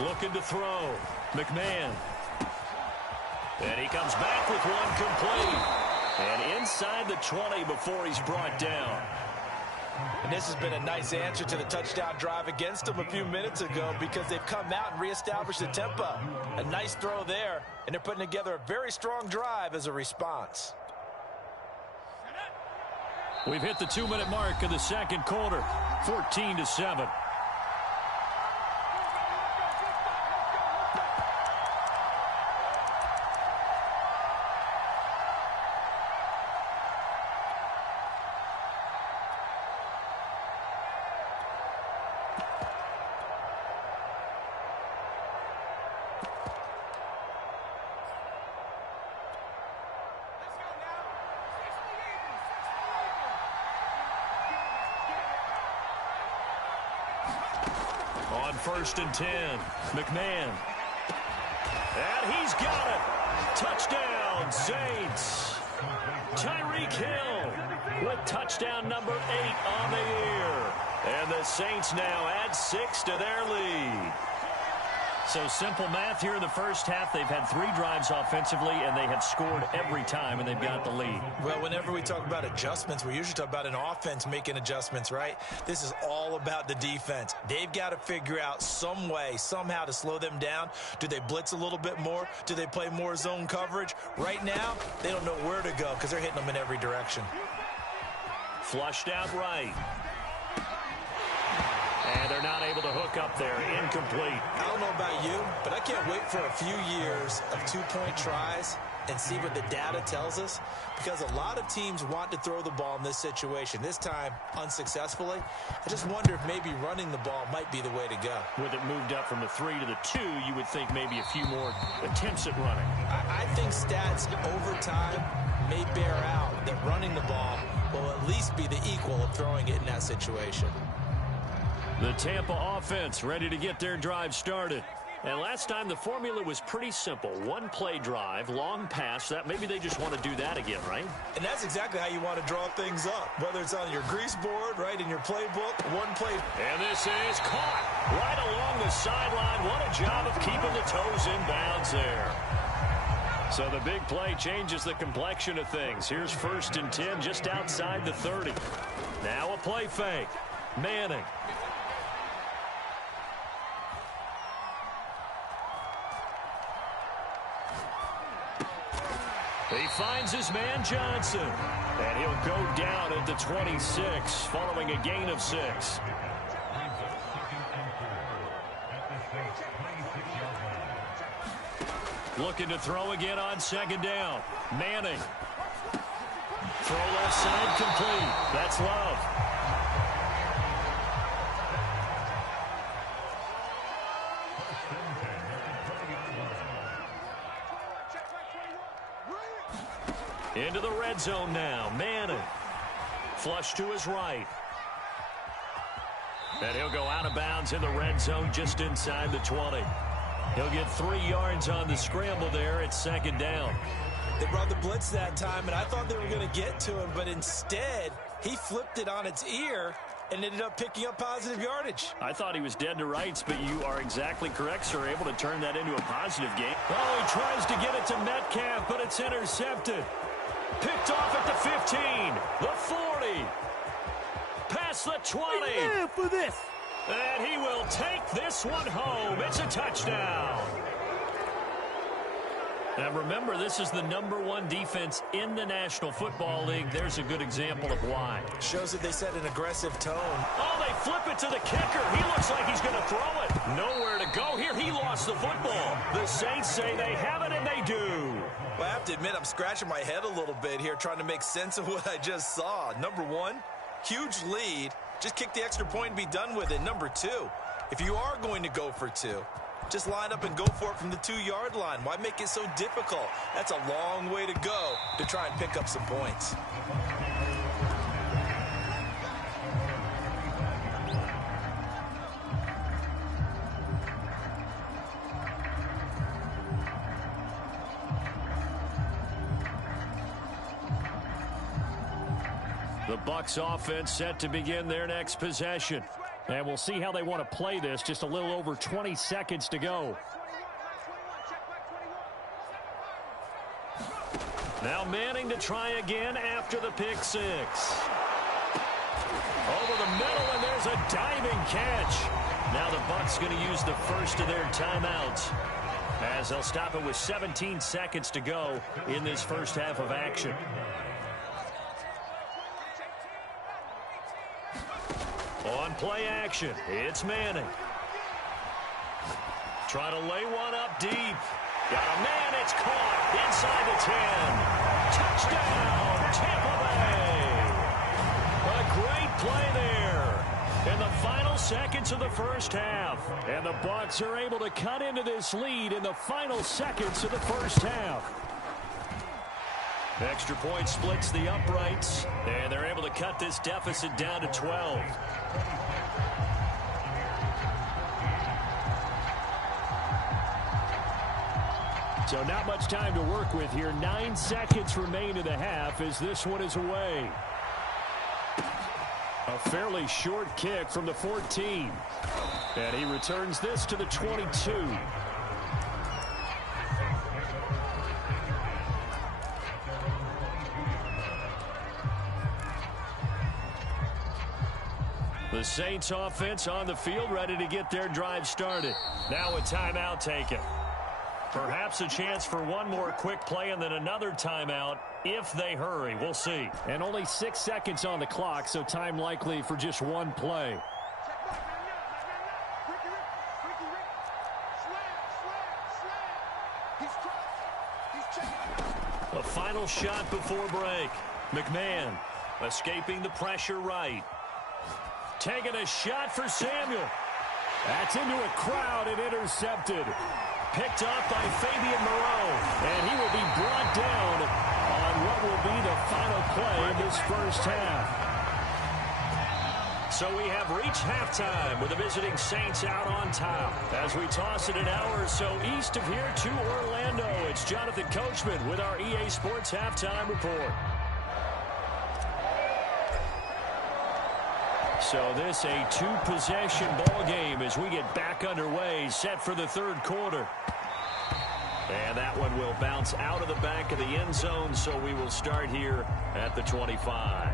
Looking to throw. McMahon. And he comes back with one complete. And inside the 20 before he's brought down. And this has been a nice answer to the touchdown drive against them a few minutes ago because they've come out and reestablished the tempo. A nice throw there, and they're putting together a very strong drive as a response. We've hit the 2-minute mark of the second quarter, 14-7. On 1st and 10, McMahon. And he's got it. Touchdown, Saints. Tyreek Hill with touchdown number 8 on the year. And the Saints now add 6 to their lead. So simple math here in the first half. They've had 3 drives offensively, and they have scored every time, and they've got the lead. Well, whenever we talk about adjustments, we usually talk about an offense making adjustments, right? This is all about the defense. They've got to figure out some way, somehow to slow them down. Do they blitz a little bit more? Do they play more zone coverage? Right now, they don't know where to go because they're hitting them in every direction. Flushed out right. And they're not able to hook up there. Incomplete. I don't know about you, but I can't wait for a few years of 2-point tries and see what the data tells us, because a lot of teams want to throw the ball in this situation. This time, unsuccessfully. I just wonder if maybe running the ball might be the way to go. With it moved up from the 3 to the 2, you would think maybe a few more attempts at running. I think stats over time may bear out that running the ball will at least be the equal of throwing it in that situation. The Tampa offense ready to get their drive started. And last time the formula was pretty simple. 1-play drive, long pass. That maybe they just want to do that again, right? And that's exactly how you want to draw things up. Whether it's on your grease board, right, in your playbook, 1-play. And this is caught right along the sideline. What a job of keeping the toes in bounds there. So the big play changes the complexion of things. Here's 1st and 10 just outside the 30. Now a play fake. Manning. He finds his man Johnson, and he'll go down at the 26 following a gain of 6. Looking to throw again on 2nd down. Manning. Throw left side complete. That's Love. Into the red zone now. Manning. Flush to his right. And he'll go out of bounds in the red zone just inside the 20. He'll get 3 yards on the scramble there at 2nd down. They brought the blitz that time, and I thought they were going to get to him, but instead he flipped it on its ear and ended up picking up positive yardage. I thought he was dead to rights, but you are exactly correct, sir. Able to turn that into a positive gain. Oh, he tries to get it to Metcalf, but it's intercepted. Picked off at the 15, the 40, past the 20. For this. And he will take this one home. It's a touchdown. Now remember, this is the #1 defense in the National Football League. There's a good example of why. Shows that they set an aggressive tone. Oh, they flip it to the kicker. He looks like he's going to throw it. Nowhere to go here. He lost the football. The Saints say they have it, and they do. Well, I have to admit, I'm scratching my head a little bit here trying to make sense of what I just saw. #1, huge lead. Just kick the extra point and be done with it. #2, if you are going to go for 2, just line up and go for it from the 2-yard line. Why make it so difficult? That's a long way to go to try and pick up some points. The Bucs offense set to begin their next possession. And we'll see how they want to play this. Just a little over 20 seconds to go. Now Manning to try again after the pick six. Over the middle, and there's a diving catch. Now the Bucs going to use the first of their timeouts, as they'll stop it with 17 seconds to go in this first half of action. On play action, it's Manning. Trying to lay one up deep. Got a man, it's caught inside the 10. Touchdown, Tampa Bay. A great play there in the final seconds of the first half. And the Bucs are able to cut into this lead in the final seconds of the first half. Extra point splits the uprights, and they're able to cut this deficit down to 12. So not much time to work with here. 9 seconds remain in the half as this one is away. A fairly short kick from the 14. And he returns this to the 22. The Saints offense on the field, ready to get their drive started. Now a timeout taken. Perhaps a chance for one more quick play and then another timeout if they hurry. We'll see. And only 6 seconds on the clock, so time likely for just one play. A final shot before break. McMahon escaping the pressure right. Taking a shot for Samuel. That's into a crowd and intercepted. Picked up by Fabian Moreau. And he will be brought down on what will be the final play of this first half. So we have reached halftime with the visiting Saints out on top. As we toss it an hour or so east of here to Orlando, it's Jonathan Coachman with our EA Sports Halftime Report. So this a two-possession ball game as we get back underway, set for the third quarter. And that one will bounce out of the back of the end zone, so we will start here at the 25.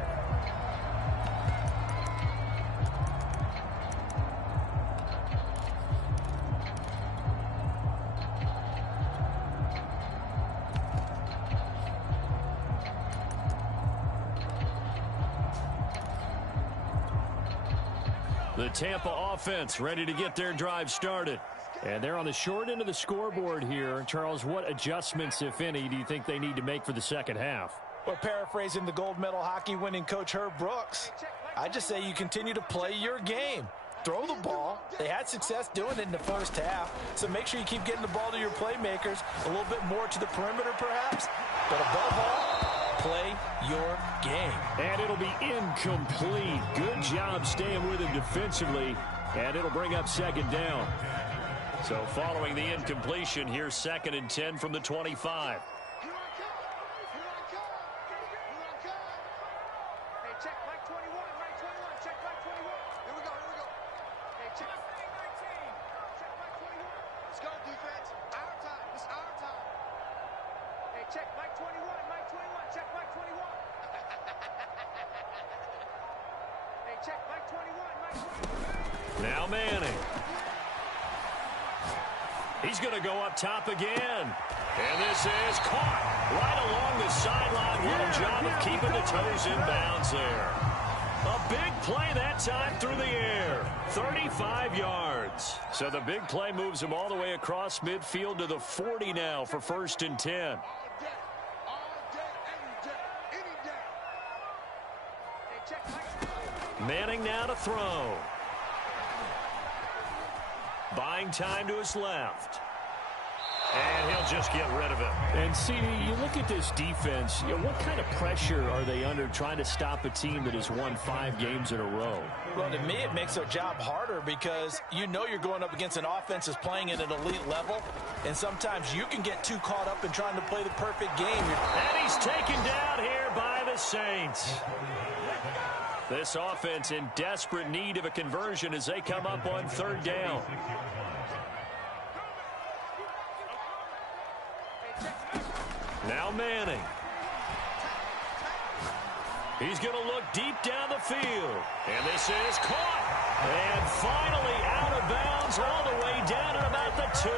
The Tampa offense ready to get their drive started. And they're on the short end of the scoreboard here. Charles, what adjustments, if any, do you think they need to make for the second half? Well, paraphrasing the gold medal hockey winning coach Herb Brooks, I just say you continue to play your game. Throw the ball. They had success doing it in the first half, so make sure you keep getting the ball to your playmakers, a little bit more to the perimeter perhaps, but above all, play your game. And it'll be incomplete. Good job staying with him defensively, and it'll bring up second down. So following the incompletion, here's 2nd and 10 from the 25. Now Manning. He's going to go up top again. And this is caught right along the sideline. What a job of keeping the toes in bounds there. A big play that time through the air. 35 yards. So the big play moves him all the way across midfield to the 40 now for 1st and 10. Manning now to throw. Buying time to his left. And he'll just get rid of it. And, CD, you look at this defense, what kind of pressure are they under trying to stop a team that has won 5 games in a row? Well, to me, it makes their job harder because you know you're going up against an offense that's playing at an elite level, and sometimes you can get too caught up in trying to play the perfect game. And he's taken down here by the Saints. This offense in desperate need of a conversion as they come up on third down. Now Manning. He's going to look deep down the field. And this is caught. And finally out of bounds all the way down at about the 2.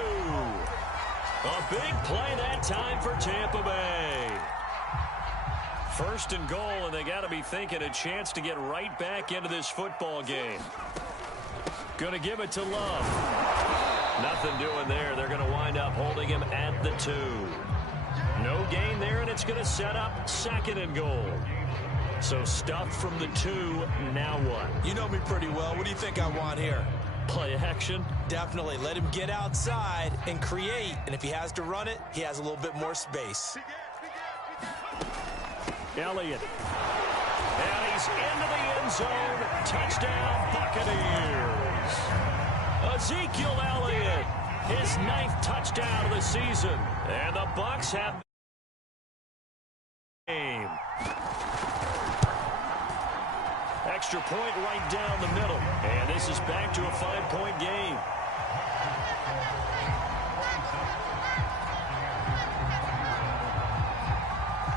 A big play that time for Tampa Bay. First and goal, and they got to be thinking a chance to get right back into this football game. Going to give it to Love. Nothing doing there. They're going to wind up holding him at the 2. No gain there, and it's going to set up second and goal. So stuffed from the 2, now what? You know me pretty well. What do you think I want here? Play action? Definitely. Let him get outside and create. And if he has to run it, he has a little bit more space. Elliott. And he's into the end zone. Touchdown, Buccaneers. Ezekiel Elliott, his 9th touchdown of the season. And the Bucs have game. Extra point right down the middle. And this is back to a 5-point game.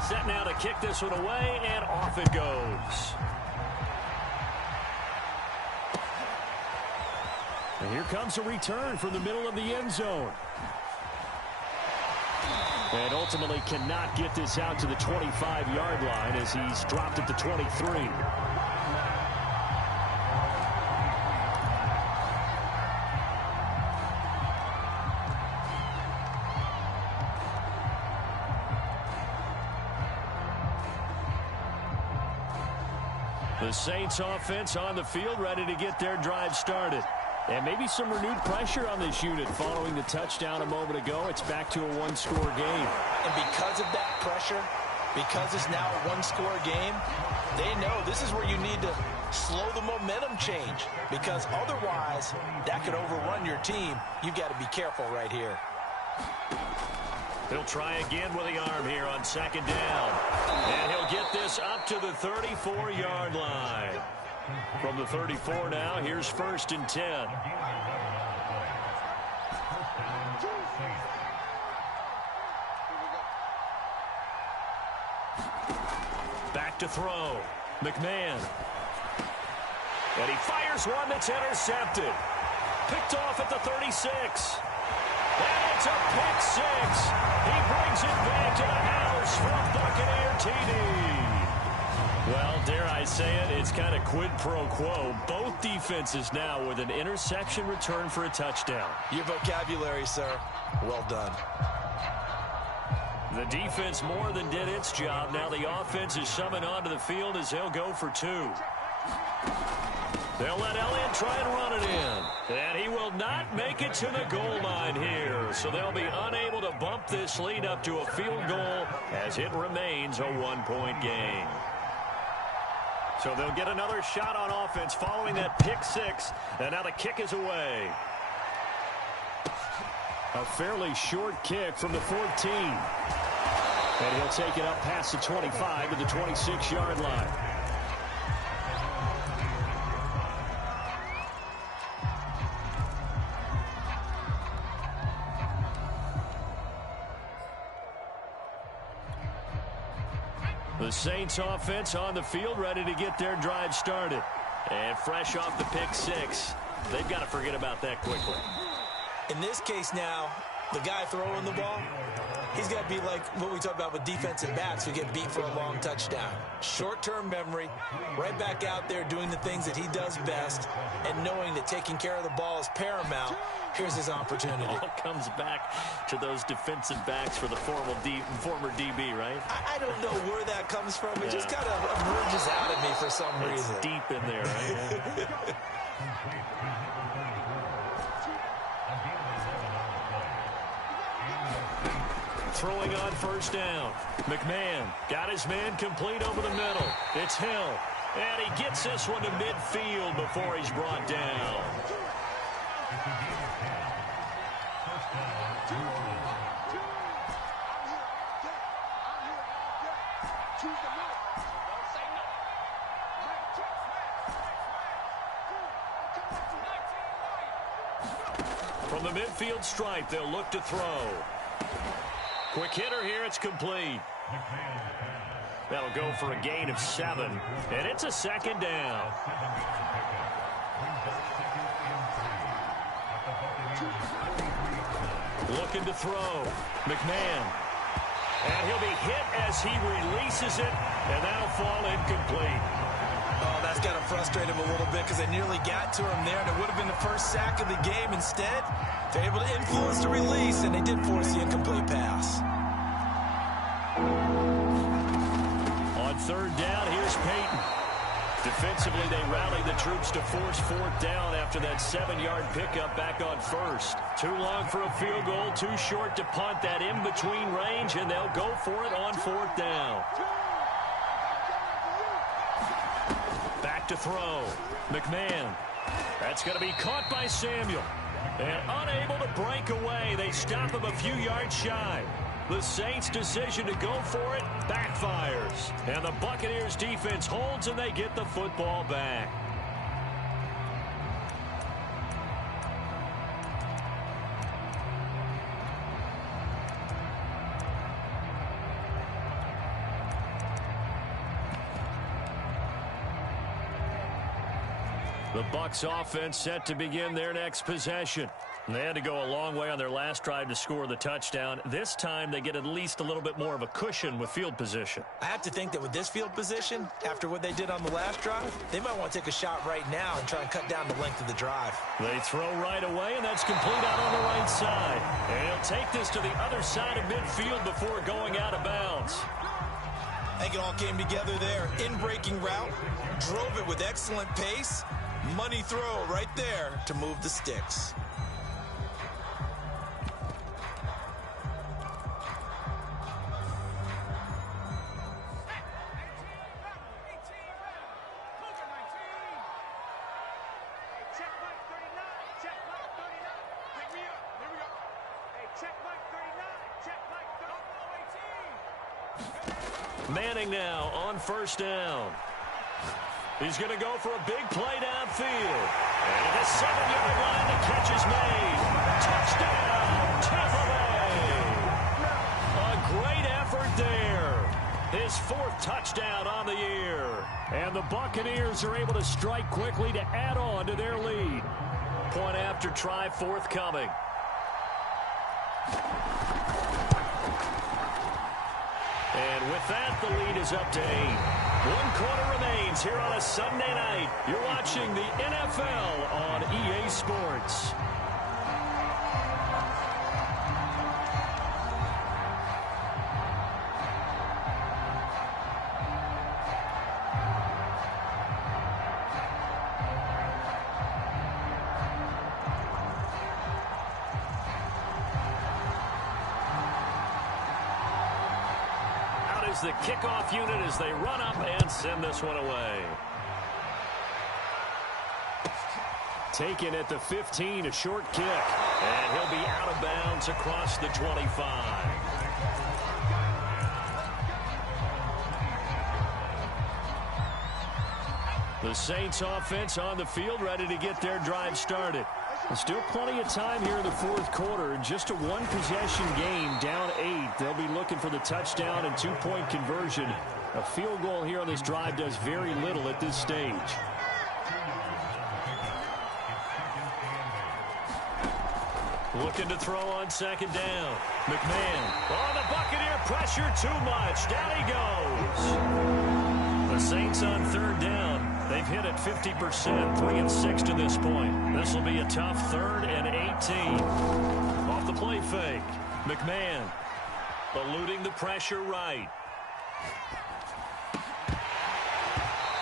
Set now to kick this one away, and off it goes. And here comes a return from the middle of the end zone. And ultimately cannot get this out to the 25-yard line as he's dropped at the 23. The Saints offense on the field ready to get their drive started. And maybe some renewed pressure on this unit following the touchdown a moment ago. It's back to a one-score game. And because of that pressure, because it's now a one-score game, they know this is where you need to slow the momentum change. Because otherwise, that could overrun your team. You've got to be careful right here. He'll try again with the arm here on second down. And he'll get this up to the 34-yard line. From the 34 now, here's 1st and 10. Back to throw. McMahon. And he fires one that's intercepted. Picked off at the 36. And it's a pick 6. He brings it back to the house for a Buccaneer TD. Well, dare I say it, it's kind of quid pro quo. Both defenses now with an interception return for a touchdown. Your vocabulary, sir. Well done. The defense more than did its job. Now the offense is summoned onto the field as they'll go for 2. They'll let Elliott try and run it in. And he will not make it to the goal line here. So they'll be unable to bump this lead up to a field goal as it remains a 1-point game. So they'll get another shot on offense following that pick 6. And now the kick is away. A fairly short kick from the 14. And he'll take it up past the 25 to the 26-yard line. The Saints offense on the field ready to get their drive started. And fresh off the pick 6, they've got to forget about that quickly. In this case now, the guy throwing the ball, he's got to be like what we talk about with defensive backs who get beat for a long touchdown. Short-term memory, right back out there doing the things that he does best, and knowing that taking care of the ball is paramount. Here's his opportunity. All comes back to those defensive backs for the former DB, right? I don't know where that comes from. It just kind of emerges out of me for some reason. It's deep in there, right? Throwing on first down. McMahon got his man complete over the middle. It's Hill. And he gets this one to midfield before he's brought down. the midfield stripe, they'll look to throw. Quick hitter here, it's complete. That'll go for a gain of 7, and it's a second down. Looking to throw. McMahon. And he'll be hit as he releases it, and that'll fall incomplete. Oh, that's got to frustrate him a little bit because they nearly got to him there, and it would have been the first sack of the game. Instead, they're able to influence the release, and they did force the incomplete pass. On third down, here's Peyton. Defensively, they rallied the troops to force fourth down after that 7-yard pickup back on first. Too long for a field goal, too short to punt that in-between range, and they'll go for it on fourth down. Back to throw. McMahon. That's going to be caught by Samuel. And unable to break away, they stop him a few yards shy. The Saints' decision to go for it backfires. And the Buccaneers' defense holds, and they get the football back. The Bucs offense set to begin their next possession. They had to go a long way on their last drive to score the touchdown. This time they get at least a little bit more of a cushion with field position. I have to think that with this field position, after what they did on the last drive, they might want to take a shot right now and try and cut down the length of the drive. They throw right away, and that's complete out on the right side. And he'll take this to the other side of midfield before going out of bounds. I think it all came together there. In-breaking route, drove it with excellent pace. Money throw right there to move the sticks. Manning now on first down. He's going to go for a big play downfield. And at the 7-yard line, the catch is made. Touchdown, Tampa Bay. A great effort there. His 4th touchdown on the year. And the Buccaneers are able to strike quickly to add on to their lead. Point after try forthcoming. And with that, the lead is up to 8. 1 quarter remains here on a Sunday night. You're watching the NFL on EA Sports. The kickoff unit as they run up and send this one away. Taken at the 15, a short kick. And he'll be out of bounds across the 25. The Saints offense on the field ready to get their drive started. Still plenty of time here in the 4th quarter. Just a 1-possession game, down 8. They'll be looking for the touchdown and 2-point conversion. A field goal here on this drive does very little at this stage. Looking to throw on second down. McMahon. Oh, the Buccaneer pressure too much. Down he goes. The Saints on third down. They've hit it 50%, 3 of 6 to this point. This will be a tough 3rd and 18. Off the play fake. McMahon eluding the pressure right.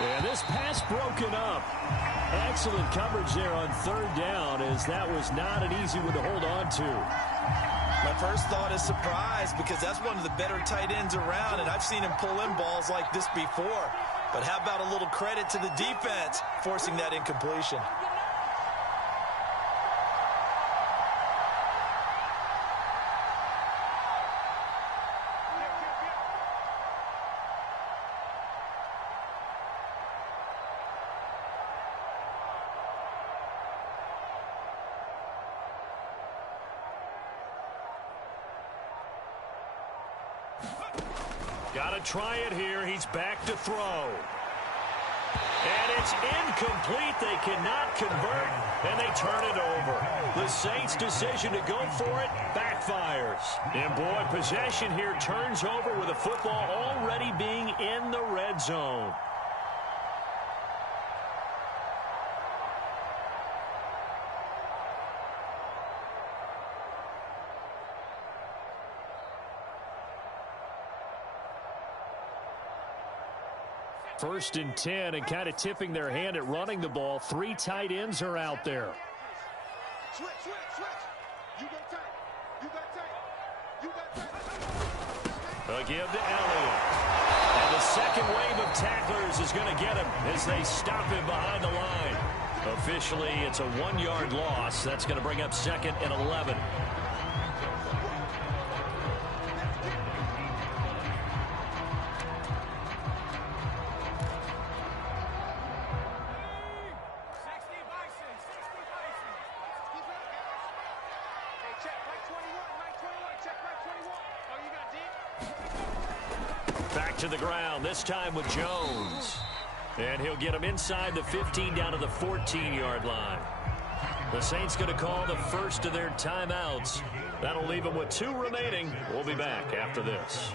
And this pass broken up. Excellent coverage there on third down, as that was not an easy one to hold on to. My first thought is surprise, because that's one of the better tight ends around, and I've seen him pull in balls like this before. But how about a little credit to the defense forcing that incompletion? Got to try it here. He's back to throw. And it's incomplete. They cannot convert, and they turn it over. The Saints' decision to go for it backfires. And, boy, possession here turns over with the football already being in the red zone. First and 10, and kind of tipping their hand at running the ball. 3 tight ends are out there. Switch. You got tight. You got tight. A give to Elliott. And the second wave of tacklers is going to get him as they stop him behind the line. Officially, it's a 1-yard loss. That's going to bring up 2nd and 11. Back to the ground, this time with Jones. And he'll get him inside the 15 down to the 14-yard line. The Saints going to call the first of their timeouts. That'll leave them with 2 remaining. We'll be back after this.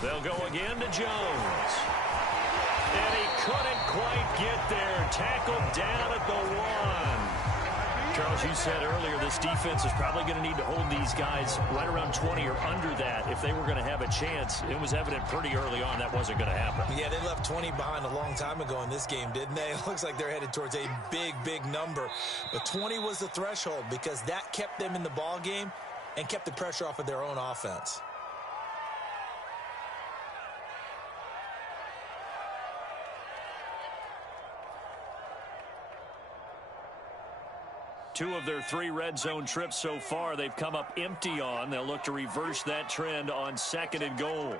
They'll go again to Jones. And he couldn't quite get there. Tackled down at the 1. Charles, you said earlier this defense is probably going to need to hold these guys right around 20 or under that if they were going to have a chance. It was evident pretty early on that wasn't going to happen. Yeah, they left 20 behind a long time ago in this game, didn't they? It looks like they're headed towards a big number. But 20 was the threshold because that kept them in the ball game and kept the pressure off of their own offense. Two of their 3 red zone trips so far, they've come up empty on. They'll look to reverse that trend on 2nd and goal.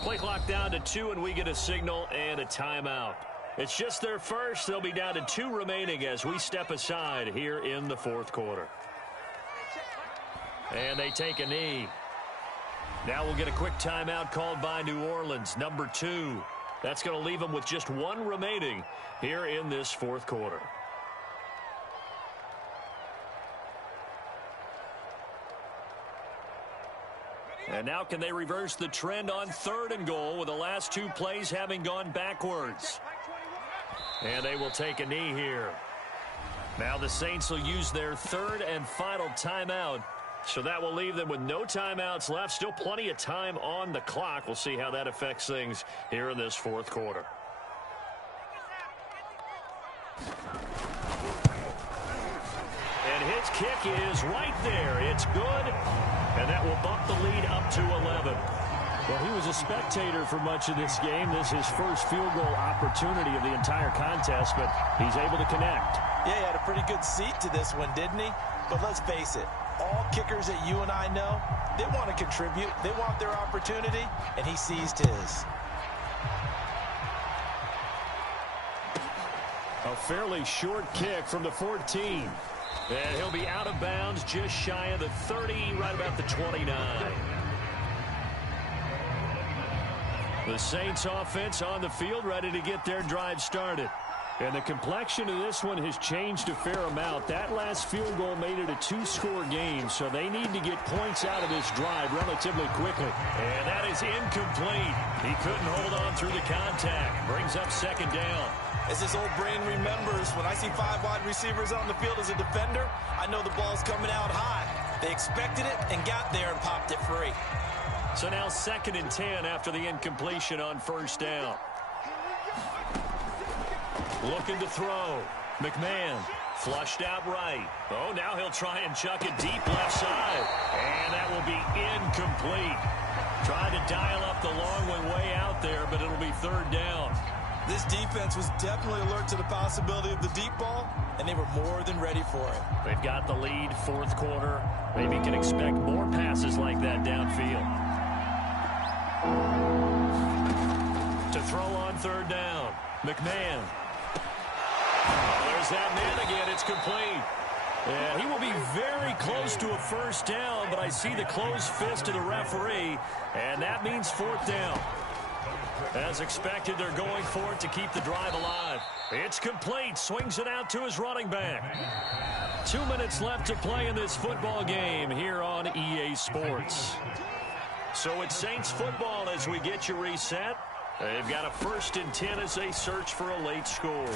Play clock down to 2, and we get a signal and a timeout. It's just their first. They'll be down to 2 remaining as we step aside here in the 4th quarter. And they take a knee. Now we'll get a quick timeout called by New Orleans, number 2. That's going to leave them with just 1 remaining here in this 4th quarter. And now can they reverse the trend on 3rd and goal with the last 2 plays having gone backwards? And they will take a knee here. Now the Saints will use their 3rd and final timeout. So that will leave them with no timeouts left. Still plenty of time on the clock. We'll see how that affects things here in this 4th quarter. And his kick is right there. It's good. And that will bump the lead up to 11. Well, he was a spectator for much of this game. This is his first field goal opportunity of the entire contest, but he's able to connect. Yeah, he had a pretty good seat to this one, didn't he? But let's face it. All kickers that you and I know, they want to contribute. They want their opportunity, and he seized his. A fairly short kick from the 14. And he'll be out of bounds just shy of the 30, right about the 29. The Saints offense on the field, ready to get their drive started. And the complexion of this one has changed a fair amount. That last field goal made it a 2-score game, so they need to get points out of this drive relatively quickly. And that is incomplete. He couldn't hold on through the contact. Brings up 2nd down. As this old brain remembers, when I see 5 wide receivers on the field as a defender, I know the ball's coming out high. They expected it and got there and popped it free. So now 2nd and 10 after the incompletion on 1st down. Looking to throw. McMahon flushed out right. Oh, now he'll try and chuck it deep left side. And that will be incomplete. Trying to dial up the long one way out there, but it'll be 3rd down. This defense was definitely alert to the possibility of the deep ball, and they were more than ready for it. They've got the lead, 4th quarter. Maybe can expect more passes like that downfield. To throw on 3rd down. McMahon. Oh, there's that man again. It's complete. And he will be very close to a first down, but I see the closed fist of the referee, and that means fourth down. As expected, they're going for it to keep the drive alive. It's complete. Swings it out to his running back. 2 minutes left to play in this football game here on EA Sports. So it's Saints football as we get you reset. They've got a 1st and 10 as they search for a late score.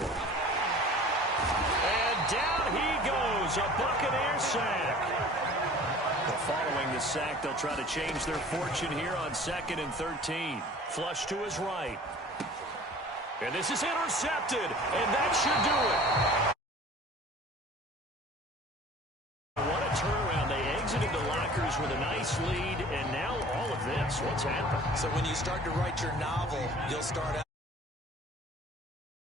And down he goes, a Buccaneer sack. But following the sack, they'll try to change their fortune here on 2nd and 13. Flush to his right. And this is intercepted, and that should do it. What a turnaround. They exited the lockers with a nice lead, and now all of this. What's happened? So when you start to write your novel, you'll start out.